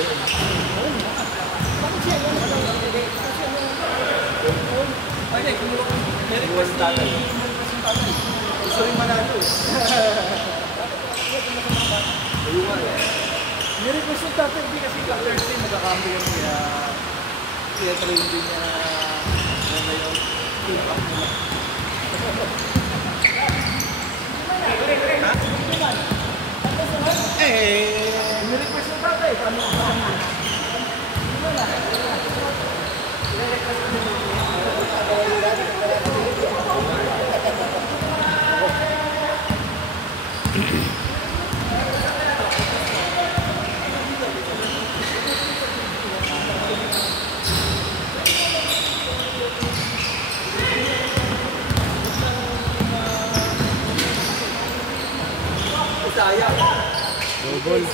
Bakit siya yun? Ay, hindi. May request ni tatay. Gusto rin manalo eh. Ayun nga eh. May request yung tatay. Hindi kasi ka-Thursday magkakambi kami. Kaya tuloy hindi niya na yung team up nila. May request yung tatay. Paano ko kami? Sayang. Double.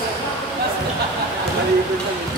Malibol lang yun.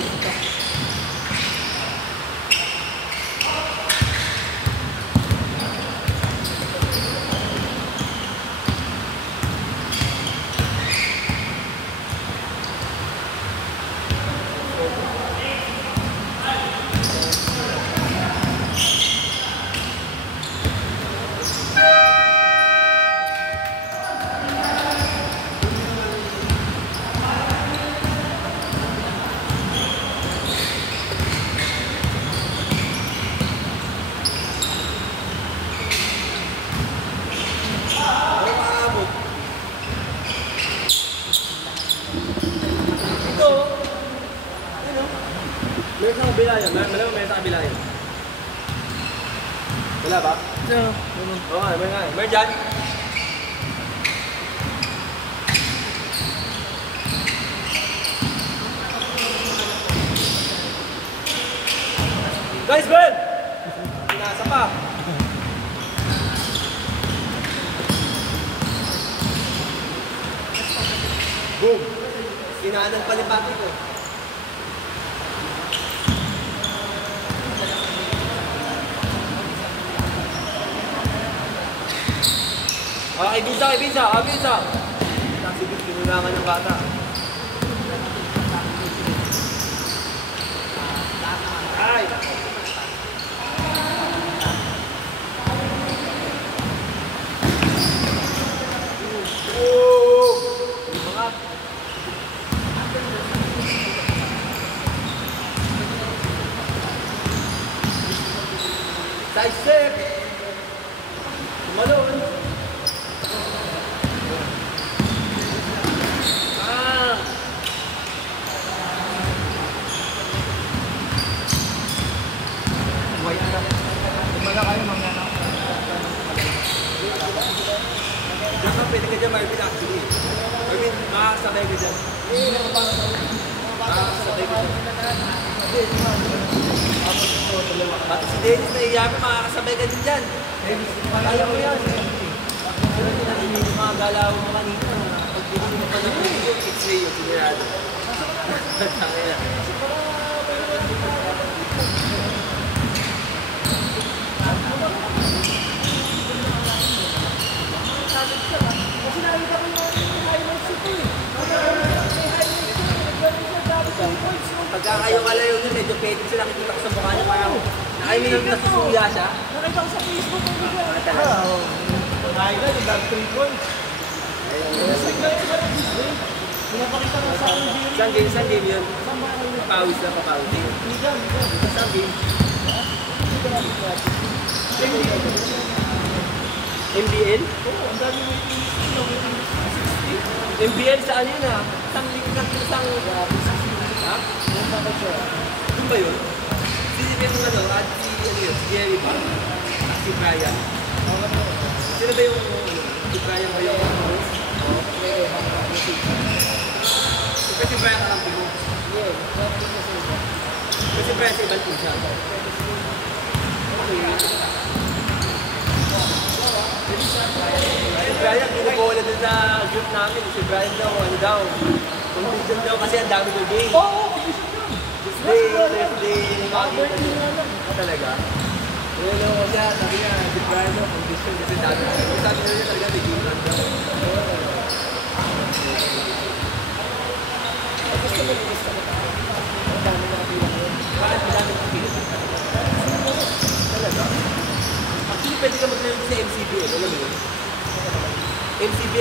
Meron sa kabila yun. Meron sa kabila yun. Wala ba? Oo. Oo nga, meron nga. Meron dyan? Guys, Ben! Pinasa pa. Boom! Sinanang palipati ko. Kay Binsa! Kasi pinulangan ng bata. Ay! Size 6! Tumalon! Pwede ka dyan, Marvin, actually. Marvin, makakasabay ka dyan. Makakasabay ka dyan. Pati si Dennis na iyabi, makakasabay ka din dyan. Kaya mo yan. Hindi yung mga galaw mo kanina. Pag hindi mo pa naman, it's way yung sinirado. Kaya. Kasi nakita ko yung highlights ito eh. Pagka kayo kalayo nyo, medyo pwede sila nakikita ko sa mukha niya. Parang nakaiminom nasusuya siya. Nakita ko sa Facebook ko nila. Highlight, yung last 3 points. Highlight sila ng display. Pinapakita ko sa akin. Saan game yun? Papawis na papawis. Hindi dyan. Saan game? MBN? Oo, ang dami mo yung MBN sa ano yun ha? Isang lingkat isang... Ha? Doon ba yun? Sisipin mo ano? At si ano yun? Si Jerry ba? At si Brian? Sino ba yung... Si Brian ba yung... Kasi Brian kakampi mo? Kasi Brian sa ibang team siya. Si Brian, kinukuha din sa group namin. Si Brian daw, ano daw. Condition daw kasi ang dami ng game. Oo, Tuesday, makikita nyo. Talaga? Wala ko siya, sabi niya, si Brian daw, condition kasi dami. Sabi niya talaga, may game lang daw.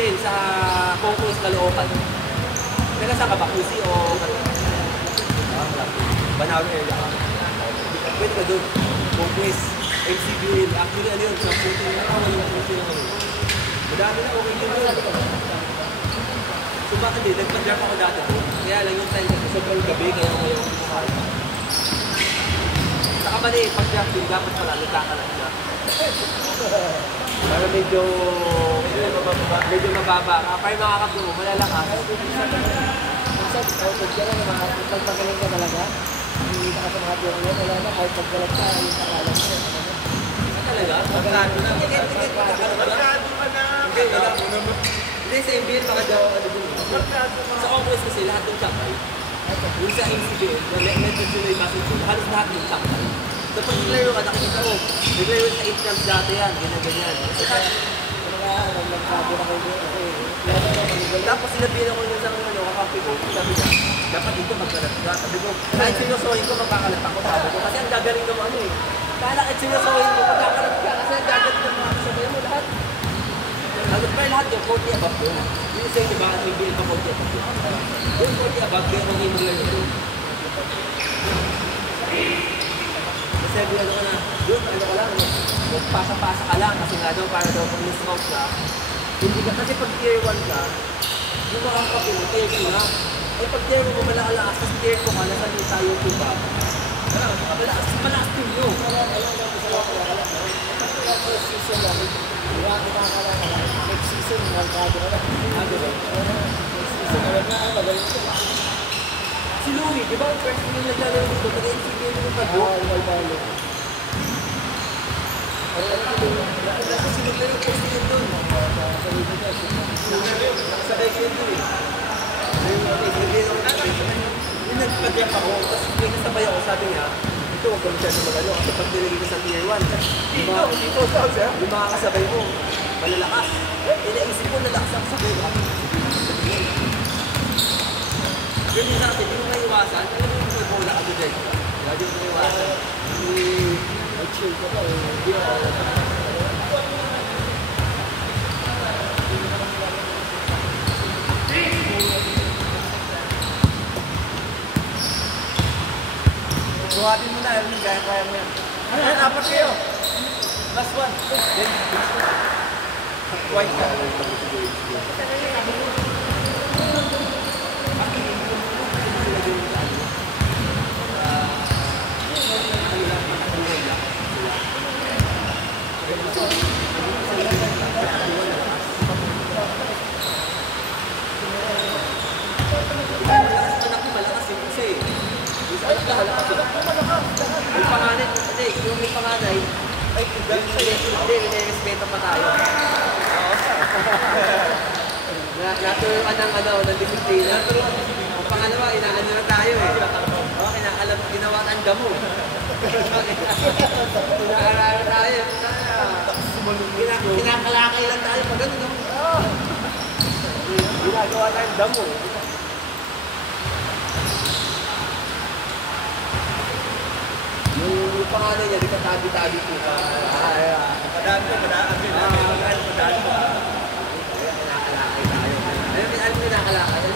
Miguel sa Conquest Caloocan. Teka saan ka ba? QC o Banawe area ka? Pwede ka doon. Conquest, MCBL. Actually ano yun? Sa shooting na ako. Walang shooting na yun. Madami na okay yun doon. So bakit din? Nagpa-drop ako dati doon. Kaya lang yung time kasi sobrang gabi. Kaya ako yung kumakain. Saka ba din, pag-drop din, dapat pala nagkakalat siya. Para medyo mababa ka. Para yung mga kapto mo, malalakas. Pag magaling ka talaga, hindi ka sa mga tiyong yun, wala na, kahit pagkalat ka, yung pakalan mo. Talaga? Pagkado na. Hindi, sa MBL, baka daw ano dun. Sa Conquest kasi, lahat ng chapay. Yung sa MCBL, medyo sila yung masin ko, halos lahat yung chapay. So pag naglaro ka, nakikita ko, naglaro sa 8 camps dati yan, ganyan-ganyan. Tapos sinabihan ko yung isang kakampi ko, sabi niya, dapat dito magkalat ka. Sabi ko, kahit sinusohin ko, magkakalat ako, sabi ko. Kasi ang gagaling ng ano eh. Kaya kahit sinusohin ko, magkakalat ka. Kasi ang gagaling ng mga kasabay mo lahat. Agad pa lahat yung 40 above yun. Yung sa inyo ba, MBL pa 40 above yun. Yung 40 above, kaya kung hindi mo yun. Kasi ano ka na, yun, ano ka lang, magpasa-pasa ka lang kasi nga daw, para daw pag mismout ka, hindi ka, kasi pag tier 1 ka, yung mga kape mo, tier 2 na. Eh pag tier 1 mo, malakalakas, kasi tier 2 ka, nasa yung tayo tuba. Malakas din yun. Season lang, diba, kumakala ka lang. Next season, magkado na lang. Ano ba? Next season, alam na, magaling ko. Si Louie, di ba ang first yung naglalaro dito, taga-NCBA yung pag-go? Oo, yung balo. Kasi sinigla yung post yun doon. Nakasabay ko yun doon eh. Yung nagpag-drop ako, tapos may kasabay ako, sabi niya, ito huwag ka masyado magano, kasi pag nilagay ka sa tier 1, yung mga kasabay mo, malalakas. Inaisip ko, lalakas ang kasabay ko. Pero yung natin, hindi mo maiwasan, alam mo yung may bola ka doon. Hindi mo maiwasan. Chill ko pa eh. Buhatin mo na, Erwin, kaya mo yan. Ayan, apat kayo. Last one. Then, white ka. Yung may panganay, ay, hindi, respeto pa tayo. Naturuan ng ng disiplina. Ang pangalawa, inaano na tayo eh. Okay, ginawa ng damo. Inaararo tayo. Kinakalakay lang tayo pag gano'n. Ginagawa tayong damo. Yung pangalan niya, di ka tabi-tabi po ka. Madami ko, madami ko. Kaya kinakalakay tayo. Ano kinakalakay?